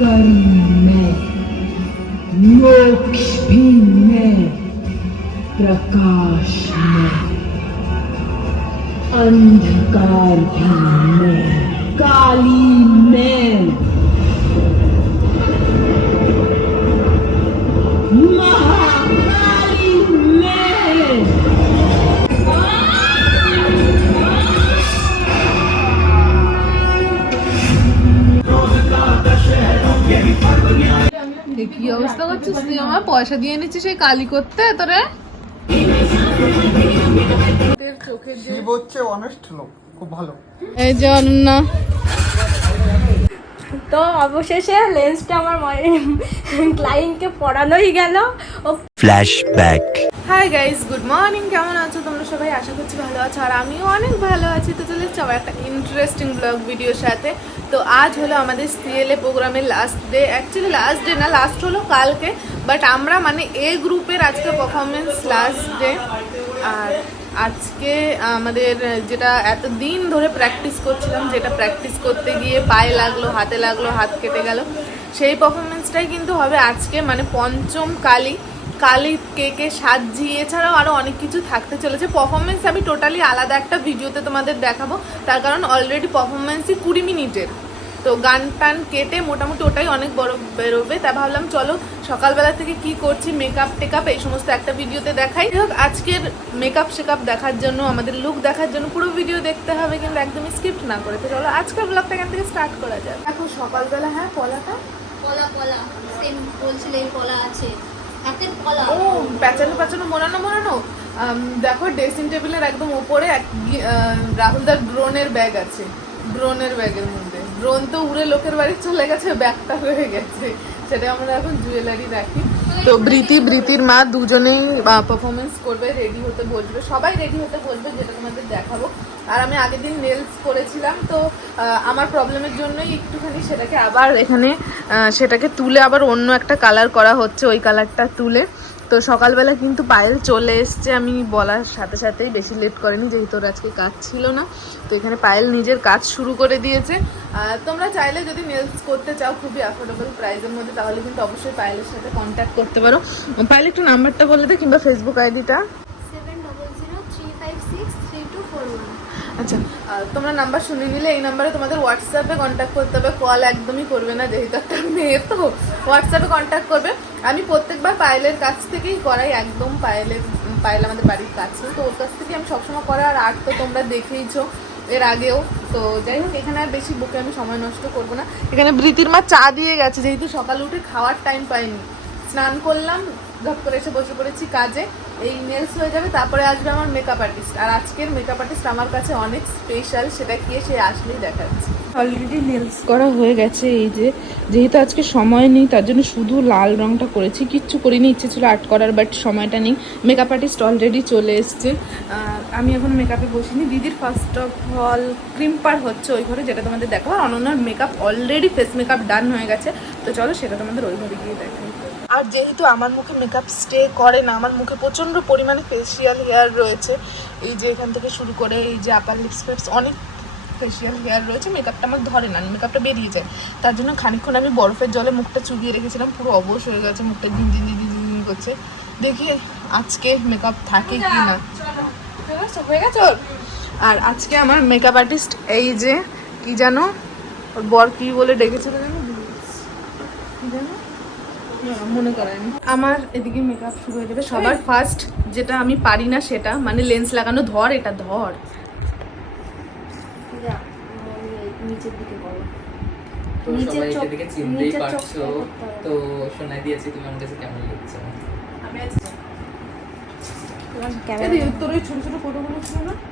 कर्म में मोक्ष भी मैं प्रकाश में अंधकार भी मैं काली मैं এ কি অবস্থা করছিস তুই? আমার পয়সা দিয়ে নিচ্ছিস সেই কালি করতে তোরে? চোখে চোখের যে হচ্ছে অনেস্ট লোক খুব ভালো। এই যে অনন্যা। তো অবশেষে লেন্সটা আমার ক্লায়েন্টকে পড়ানোই গেল। ও Flashback. Hi guys good morning কেমন আছো? তোমরা সবাই আশা করছি ভালো আছো আর আমিও অনেক ভালো আছি। তো চলে আবার একটা ইন্টারেস্টিং ব্লগ ভিডিওর সাথে। তো আজ হলো আমাদের সিএলএ প্রোগ্রামের last day actually last day না লাস্ট হলো কালকে বাট আমরা মানে এ গ্রুপের আজকে পারফরমেন্স লাস্ট ডে আর আজকে আমাদের যেটা এত দিন ধরে প্র্যাকটিস করছিলাম, যেটা প্র্যাকটিস করতে গিয়ে পায়ে লাগল, হাতে লাগল, হাত কেটে গেল, সেই পারফরমেন্সটাই কিন্তু হবে আজকে। মানে পঞ্চম কালী, কালি কেকে সাজি এছাড়াও আরও অনেক কিছু থাকতে চলেছে। পারফরমেন্স আমি টোটালি আলাদা একটা ভিডিওতে তোমাদের দেখাবো। তার কারণ অলরেডি পারফরমেন্সই কুড়ি মিনিটের। তো গান টান কেটে মোটামুটি ওটাই অনেক বড় বেরোবে। তা ভাবলাম চলো সকালবেলা থেকে কি করছি মেকআপ টেকআপ এই সমস্ত একটা ভিডিওতে দেখাই। হোক আজকের মেকআপ শেকআপ দেখার জন্য আমাদের লুক দেখার জন্য পুরো ভিডিও দেখতে হবে কিন্তু একদমই স্কিপ্ট না করে। তো চলো আজকের ব্লগটা এখান থেকে স্টার্ট করা যায় দেখো সকালবেলা হ্যাঁ পলাটা? কলা কলা সেম বলছিল এই কলা আছে। হাতের কলা ও প্যাচানো প্যাচানো মোড়ানো মোড়ানো। আম, দেখো ড্রেসিং টেবিলের একদম উপরে এক রাহুলদার ড্রোনের ব্যাগ আছে। ড্রোনের ব্যাগের মধ্যে। ড্রোন তো উড়ে লোকের বাড়ি চলে গেছে, ব্যাগটা হয়ে গেছে। সেটা আমরা এখন জুয়েলারি রাখি তো বৃতি বৃতির মা দুজনেই পারফরমেন্স করবে রেডি হতে বলবে সবাই রেডি হতে বলবে যেটা তোমাদের দেখাবো। আর আমি আগের দিন নেলস করেছিলাম, তো আমার প্রবলেমের জন্যই একটুখানি সেটাকে আবার এখানে সেটাকে তুলে আবার অন্য একটা কালার করা হচ্ছে, ওই কালারটা তুলে। তো সকালবেলা কিন্তু পায়েল চলে এসছে। আমি বলার সাথে সাথেই বেশি লেট করেনি, যেহেতু ওর আজকে কাজ ছিল না। তো এখানে পায়েল নিজের কাজ শুরু করে দিয়েছে। তোমরা চাইলে যদি নেলস করতে চাও খুবই অ্যাফোর্ডেবল প্রাইসের মধ্যে, তাহলে কিন্তু অবশ্যই পায়েলের সাথে কন্ট্যাক্ট করতে পারো। পায়েল, একটু নাম্বারটা বলে দে কিংবা ফেসবুক আইডিটা আচ্ছা। তোমরা নাম্বার শুনে নিলে, এই নাম্বারে তোমাদের হোয়াটসঅ্যাপে কন্ট্যাক্ট করতে হবে। কল একদমই করবে না, যেহেতু একটা মেয়ে, তো হোয়াটসঅ্যাপে কন্ট্যাক্ট করবে। আমি প্রত্যেকবার পায়েলের কাছ থেকেই করাই, একদম পায়েলের পায়েল আমাদের বাড়ির কাছে। তো ওর কাছ থেকে আমি সবসময় করাই, আর আর্ট তো তোমরা দেখেইছো এর আগেও। তো যাই হোক, এখানে আর বেশি বুকে আমি সময় নষ্ট করব না। এখানে বৃতির মা চা দিয়ে গেছে, যেহেতু সকালে উঠে খাওয়ার টাইম পাইনি। স্নান করলাম ধপ করে এসে বসে পড়েছি কাজে। এই নেলস হয়ে যাবে, তারপরে আসবে আমার মেকআপ আর্টিস্ট আর আজকের মেকআপ আর্টিস্ট আমার কাছে অনেক স্পেশাল সেটা কি সে আসলেই দেখাচ্ছে। অলরেডি নেলস করা হয়ে গেছে এই যে। যেহেতু আজকে সময় নেই, তার জন্য শুধু লাল রংটা করেছি। কিচ্ছু করিনি, ইচ্ছে ছিল আর্ট করার বাট সময়টা নেই। মেকআপ আর্টিস্ট অলরেডি চলে এসছে। আমি এখন মেকআপে বসিনি। দিদির ফার্স্ট অফ অল ক্রিম পার হচ্ছে ওই ঘরে, যেটা তোমাদের দেখো আর অনন্যার makeup already face makeup done হয়ে গেছে। তো চলো সেটা তোমাদের ওই ঘরে গিয়ে দেখাই। আর যেহেতু আমার মুখে মেকআপ স্টে করে না আমার মুখে প্রচণ্ড পরিমাণে ফেসিয়াল হেয়ার রয়েছে। এই যে এখান থেকে শুরু করে এই যে আপার লিপস ফিপস অনেক ফেসিয়াল হেয়ার রয়েছে। মেকআপটা আমার ধরে না মেকআপটা বেরিয়ে যায়। তার জন্য খানিকক্ষণ আমি বরফের জলে মুখটা চুবিয়ে রেখেছিলাম পুরো অবশ হয়ে গেছে মুখটা ঝিনঝিন ঝিনঝিন ঝিনঝিন করছে। দেখি আজকে মেকআপ থাকে কি না হয়ে গেছে? আর আজকে আমার মেকআপ আর্টিস্ট এই যে কি জানো? ওর বর কি বলে ডেকেছিল জানো? কি জানো? মনে করায়নি আমার এদিকে মেকআপ শুরু হয়ে যাবে। সবার ফার্স্ট যেটা আমি পারি না সেটা মানে লেন্স লাগানো ধর এটা ধর। নিচের দিকে করো তো সবাই এদিকে চিনতেই পারছ। হবে। তো শোনাই দিয়েছি তুমি আমার কাছে কেমন লাগছে। আমি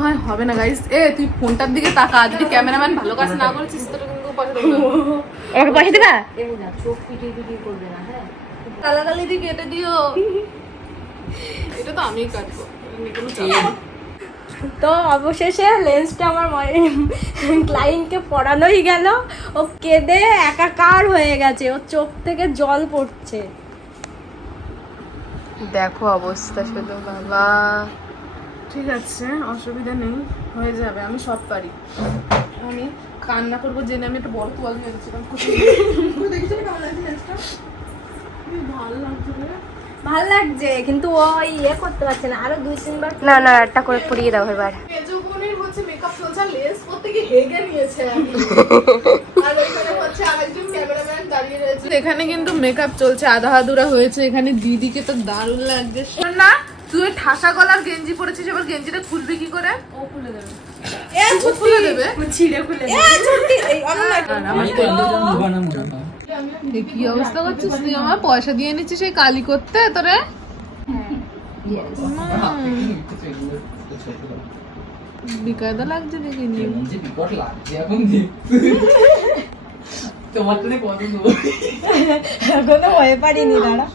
না? হবে না গাইস এ তুই ফোনটার দিকে তাকা। যদি ক্যামেরাম্যান ভালো কাজ না করেছিস তোর কিন্তু পয়সা দেবো পয়সা দিবা? চোখ পিটিয়ে পিটিয়ে করবে না হ্যাঁ। গালাগালি দিয়ে কেটে দিও। এটা তো আমিই কাটবো। তো অবশেষে লেন্সটা আমার ক্লায়েন্টকে পড়ানোই গেল। ও কেঁদে একাকার হয়ে গেছে। ওর চোখ থেকে জল পড়ছে। দেখো অবস্থা শুধু বাবা। ঠিক আছে অসুবিধা নেই। হয়ে যাবে আমি সব পারি। আমি কান্না করব জেনে আমি একটা বড় তোয়াল মেরেছিলাম ভালো লাগছে রে। ভালো লাগছে কিন্তু ও ইয়ে করতে পারছে না। আরও দুই তিনবার না না একটা করে পরিয়ে দাও এবার। মেজবুনির হচ্ছে মেকআপ চলছে আর লেন্স গিয়ে হেগে নিয়েছে আর ওইখানে হচ্ছে আরেকজন ক্যামেরাম্যান দাঁড়িয়ে রয়েছে। এখানে কিন্তু মেকআপ চলছে আধা আধুরা হয়েছে। এখানে দিদিকে তো দারুণ লাগছে। শোন না তুই ঠাসা গলার গেঞ্জি পরেছিস এবার গেঞ্জিটা খুলবি কি করে? ও খুলে দেবে। ও খুলে দেবে? ছিঁড়ে খুলে আমি তো অন্ধজন ভুবনা মুনা এ কি অবস্থা করছিস? তুই আমার পয়সা দিয়ে নিচ্ছিস সেই কালি করতে তোরে? বিকায়দা লাগছে দেখে নিয়ে এখন পছন্দ হয়ে পারিনি দাঁড়া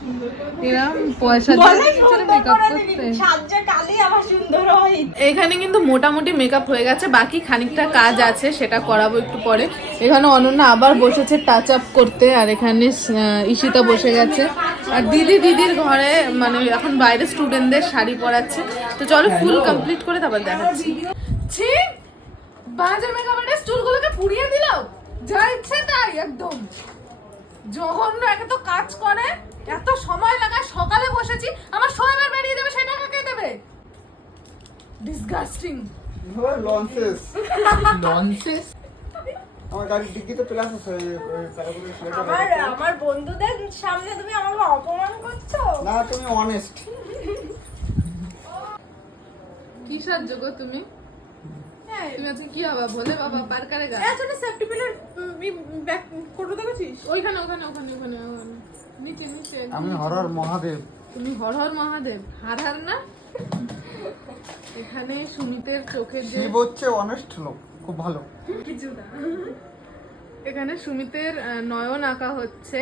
কিন্তু মোটামুটি মেকআপ হয়ে গেছে বাকি খানিকটা কাজ আছে সেটা করাবো একটু পরে। এখানে অনন্যা আবার বসেছে টাচ আপ করতে আর এখানে ঈশিতা বসে গেছে। আর দিদি দিদির ঘরে মানে এখন বাইরে স্টুডেন্টদের শাড়ি পরাচ্ছে। তো চলো ফুল কমপ্লিট করে তারপর দেখাচ্ছি। ছি বাজে মেকআপ আর্টিস্ট চুলগুলোকে পুড়িয়ে দিল যা ইচ্ছে তাই একদম। জঘন্য একে তো কাজ করে। এত সময় লাগায় সকালে বসেছি আমার শোয়াবার বেরিয়ে যাবে সেটা কাকে দেবে? ডিসগাস্টিং লঞ্চেস ননসেন্স আমার গাড়ির ডিগ্রিতে প্লাস আছে আমার আমার বন্ধুদের সামনে তুমি আমাকে অপমান করছ? না তুমি অনেস্ট কি সাহায্য গো তুমি? তুমি আজকে কি হবে বলে বাবা পার করে গা ছোট সেফটি পিনের ব্যাক ফটো দেখেছিস ওইখানে ওখানে ওখানে ওখানে ওখানে। নিচে নিচে আমি হরর মহাদেব। তুমি হর হর মহাদেব? হার হার না? এখানে সুমিতের চোখের যে শিব হচ্ছে অনেস্ট লোক খুব ভালো। এখানে সুমিতের নয়ন আঁকা হচ্ছে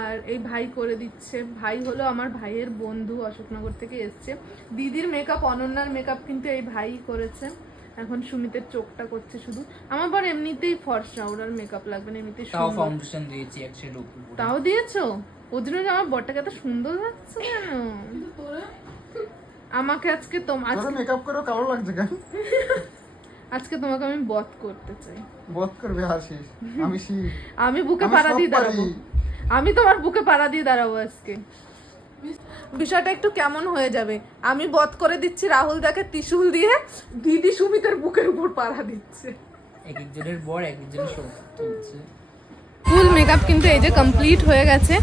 আর এই ভাই করে দিচ্ছে। ভাই হলো আমার ভাইয়ের বন্ধু অশোকনগর থেকে এসছে। দিদির মেকআপ অনন্যার মেকআপ কিন্তু এই ভাই করেছে। এখন সুমিতের চোখটা করছে শুধু। আমার পর এমনিতেই ফর্সা ওর আর মেকআপ লাগবে না এমনিতেই তাও ফাউন্ডেশন দিয়েছি এক শেড উপর। তাও দিয়েছ? ওর জন্য যে আমার বরটাকে এত সুন্দর লাগছে কেন? আমাকে আজকে তোম তোরা আজকে মেকআপ করেও কালো লাগছে কেন? আজকে তোমাকে আমি বধ করতে চাই। বোধ করবে হাসিস। আমি শিব। আমি বুকে পাড়া দিয়ে দাঁড়াবো। আমি তোমার বুকে পাড়া দিয়ে দাঁড়াবো আজকে। বিষয়টা একটু কেমন হয়ে যাবে? আমি বধ করে দিচ্ছি রাহুল দাকে ত্রিশুল দিয়ে দিদি সুমিতের বুকের উপর পাড়া দিচ্ছে। এক একজনের বর এক একজনের চলছে ফুল মেকআপ কিন্তু এই যে কমপ্লিট হয়ে গেছে।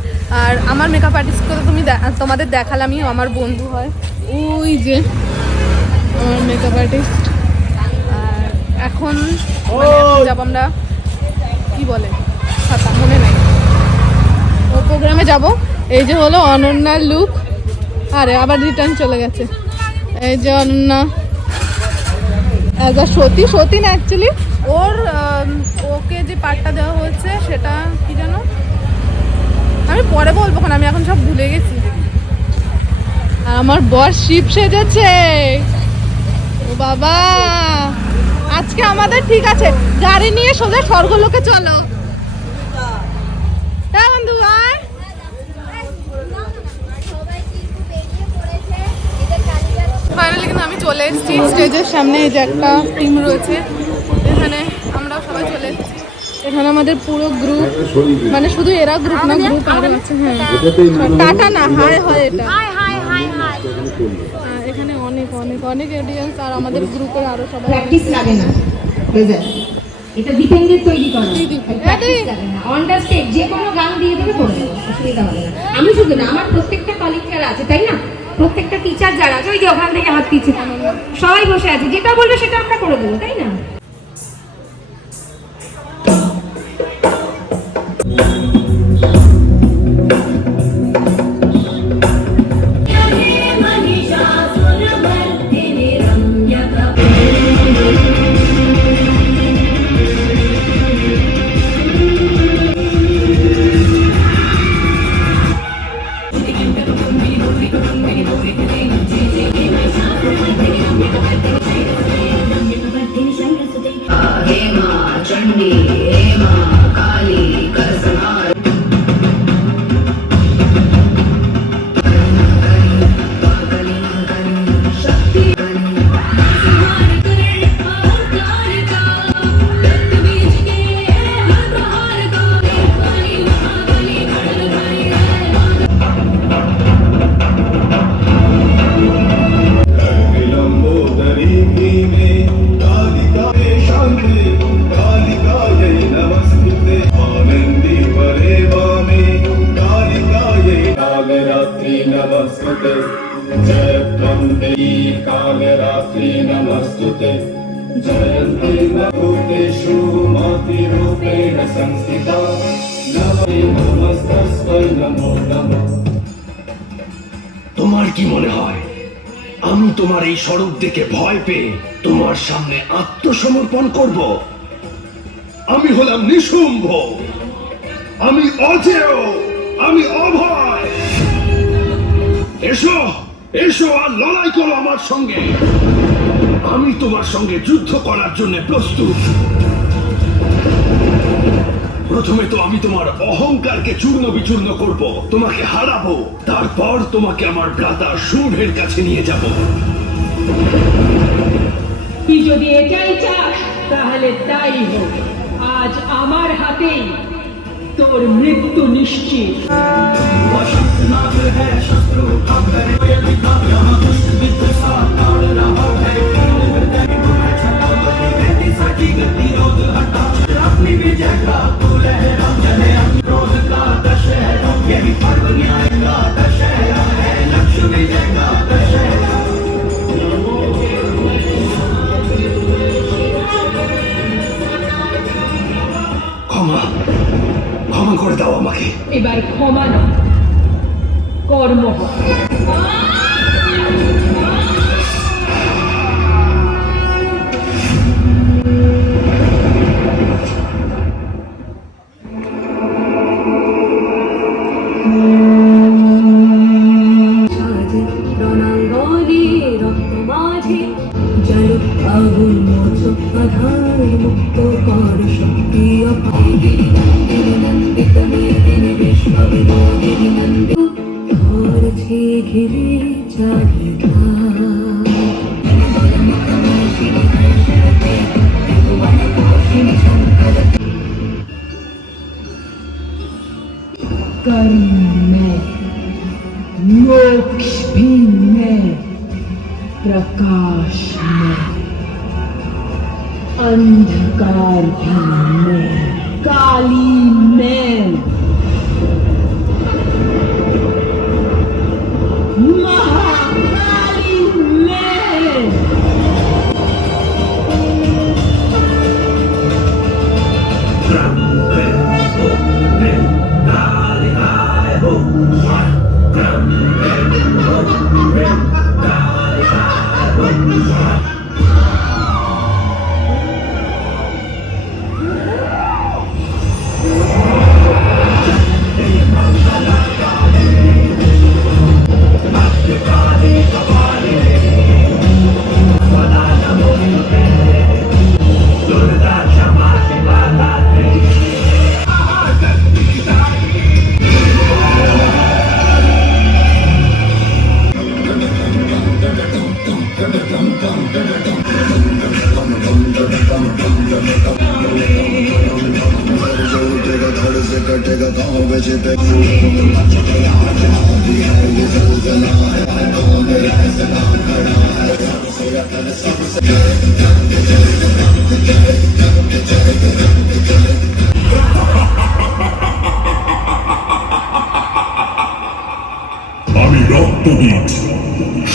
আর আমার মেকআপ আর্টিস্টকে তো তুমি তোমাদের দেখালামই আমার বন্ধু হয়। ওই যে আমার মেকআপ আর্টিস্ট আর এখন মানে এখন যাব আমরা কি বলে? ছাতা মনে নাই। ও প্রোগ্রামে যাব। এই যে হলো অনন্যার লুক আরে, আবার রিটার্ন চলে গেছে। এই যে অনন্যা। অ্যাজ আ সতী সতী না অ্যাকচুয়ালি ওর ওকে যে পার্টটা দেওয়া হয়েছে, সেটা কি জানো? আমি পরে বলব, কারণ আমি এখন সব ভুলে গেছি। আমার বর শিব সেজেছে। ও বাবা। আজকে আমাদের ঠিক আছে। গাড়ি নিয়ে সোজা স্বর্গলোকে চলো হ্যাঁ বন্ধু আয় সবাই কিন্তু বেরিয়ে পড়েছে এদের কালিদার ফাইনালি কিন্তু আমি চলে এসেছি স্টেজের সামনে এই যে একটা টিম রয়েছে। এখানে আমরাও সবাই চলে এসেছি। এখানে আমাদের পুরো গ্রুপ মানে শুধু এরা গ্রুপ না গ্রুপ আমাদের আছে হ্যাঁ। টাটা না হাই হয় এটা হাই হাই হাই হাই এখানে অনেক অনেক অনেক অডিয়েন্স আর আমাদের গ্রুপের আরও সবাই প্র্যাকটিস লাগে না। এটা দীপেন্দ্রের তৈরি করা। দিদি প্র্যাকটিস লাগে অন দ্য স্টেজ যে কোনো গান দিয়ে দেবে করে অসুবিধা হবে না। আমি শুধু না আমার প্রত্যেকটা কলিগ আছে তাই না? প্রত্যেকটা টিচার যারা আছে, ওই যে ওখান থেকে হাত দিচ্ছে। সবাই বসে আছে, যেটা বলবে সেটা আমরা করে দেবো, তাই না? भूतेषु मातृरूपेण संस्थिता नमो नमस्तस्मै नमो नमः তোমার কি মনে হয় আমি তোমার এই স্বরূপ দেখে ভয় পেয়ে তোমার সামনে আত্মসমর্পণ করব আমি হলাম নিশুম্ভ আমি অজেয় আমি অভয় এসো এসো আর লড়াই করো আমার সঙ্গে আমি তোমার সঙ্গে যুদ্ধ করার জন্য প্রস্তুত। প্রথমে তো আমি তোমার অহংকারকে চূর্ণ বিচূর্ণ করব তোমাকে হারাবো তারপর তোমাকে আমার ভ্রাতা শুভের কাছে নিয়ে যাব। তুই যদি এটাই চাস তাহলে তাই হোক। আজ আমার হাতেই তোর মৃত্যু নিশ্চিত। अपनी दशहरा है আধার মুক্ত কর শক্তি ধরছে ঘিরে চাহিদা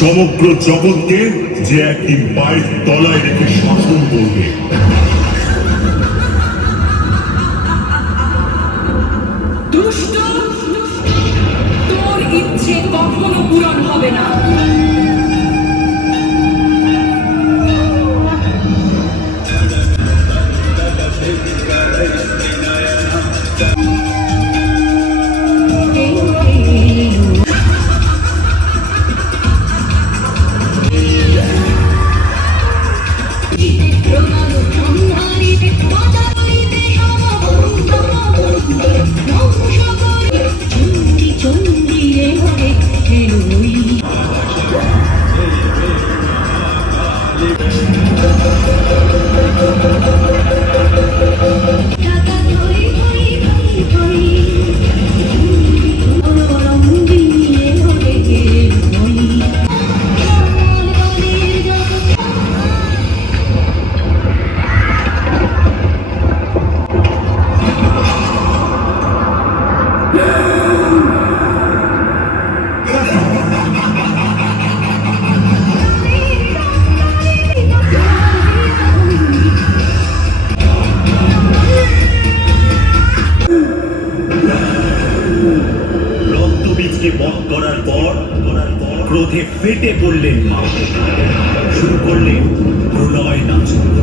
সমগ্র জগৎকে যে একটি পায়ের তলায় রেখে শাসন করবে।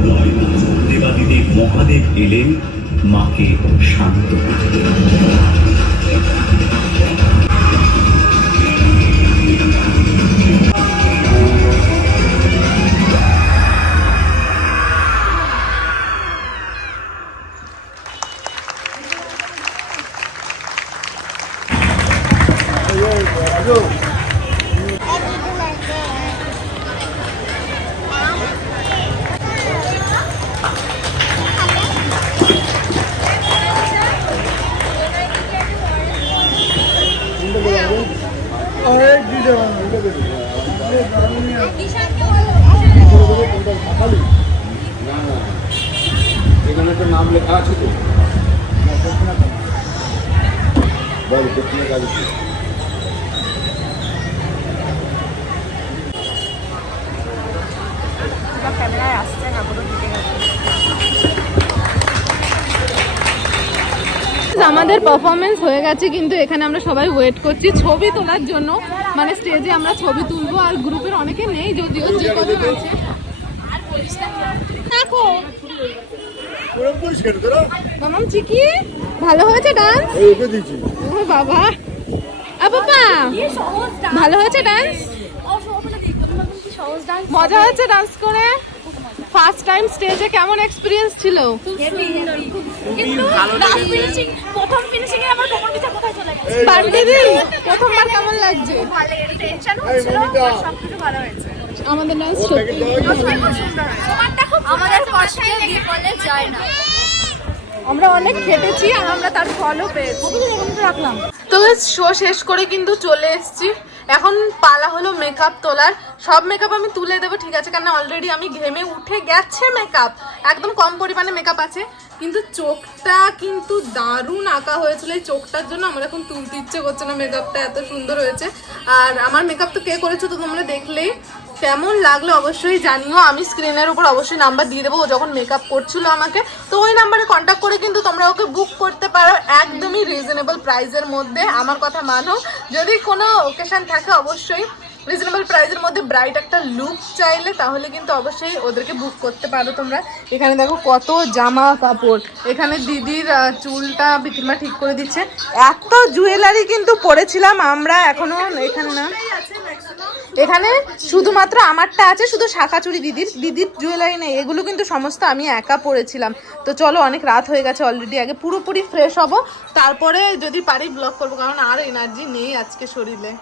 নাচ দেবাদিদেব মহাদেব এলেন মাকে শান্ত এখানে তো নাম লেখা আছে তো বল কোথায় ক্যামেরায় আসছে না পুরো ঢুকে গেছে। আমাদের পারফরমেন্স হয়ে গেছে কিন্তু এখানে আমরা সবাই ওয়েট করছি। ছবি তোলার জন্য মানে স্টেজে আমরা ছবি তুলবো আর গ্রুপের অনেকে নেই যদিও যে কজন আছে দেখো মামাম চিকি ভালো হয়েছে ডান্স ও বাবা। আ বাবা ভালো হয়েছে ডান্স মজা হয়েছে ডান্স করে? ফার্স্ট টাইম স্টেজে কেমন এক্সপিরিয়েন্স ছিল? প্রথম ফিনিশিং এ আমার কোমর পিঠা কোথায় চলে গেছে? বার্থডে প্রথমবার কেমন লাগছে? ভালো টেনশন হচ্ছিল সবকিছু ভালো হয়েছে। আমাদের ডান্স সত্যি। তোমারটা খুব আমাদের কষ্ট বিফলে যায় না। আমরা অনেক খেটেছি আর আমরা তার ফলও পেয়েছি। রাখলাম? তো শো শেষ করে কিন্তু চলে এসেছি। এখন পালা হলো মেকআপ তোলার। সব মেকআপ আমি তুলে দেবো, ঠিক আছে? কারণ অলরেডি আমি ঘেমে উঠে গেছে মেকআপ একদম কম পরিমাণে মেকআপ আছে। কিন্তু চোখটা কিন্তু দারুণ আঁকা হয়েছিল। এই চোখটার জন্য আমার এখন তুলতে ইচ্ছে করছে না মেকআপটা এত সুন্দর হয়েছে। আর আমার মেকআপ তো কে করেছ তো তোমরা দেখলেই। কেমন লাগল অবশ্যই জানিও। আমি স্ক্রিনের উপর অবশ্যই নাম্বার দিয়ে দেবো। ও যখন মেকআপ করছিল আমাকে, তো ওই নাম্বারে কন্ট্যাক্ট করে কিন্তু তোমরা ওকে বুক করতে পারো একদমই রিজনেবল প্রাইসের মধ্যে। আমার কথা মানো। যদি কোনো ওকেশন থাকে অবশ্যই রিজনেবল প্রাইসের মধ্যে ব্রাইট একটা লুক চাইলে তাহলে কিন্তু অবশ্যই ওদেরকে বুক করতে পারো তোমরা। এখানে দেখো কত জামা কাপড়। এখানে দিদির চুলটা বিক্রিমা ঠিক করে দিচ্ছে। এত জুয়েলারি কিন্তু পরেছিলাম আমরা, এখনও এখানে না। এখানে শুধুমাত্র আমারটা আছে, শুধু শাখা চুরি দিদির। দিদির জুয়েলারি নেই, এগুলো কিন্তু সমস্ত আমি একা পরেছিলাম। তো চলো, অনেক রাত হয়ে গেছে অলরেডি আগে পুরোপুরি ফ্রেশ হব, তারপরে যদি পারি ব্লগ করব, কারণ আর এনার্জি নেই আজকে শরীরে।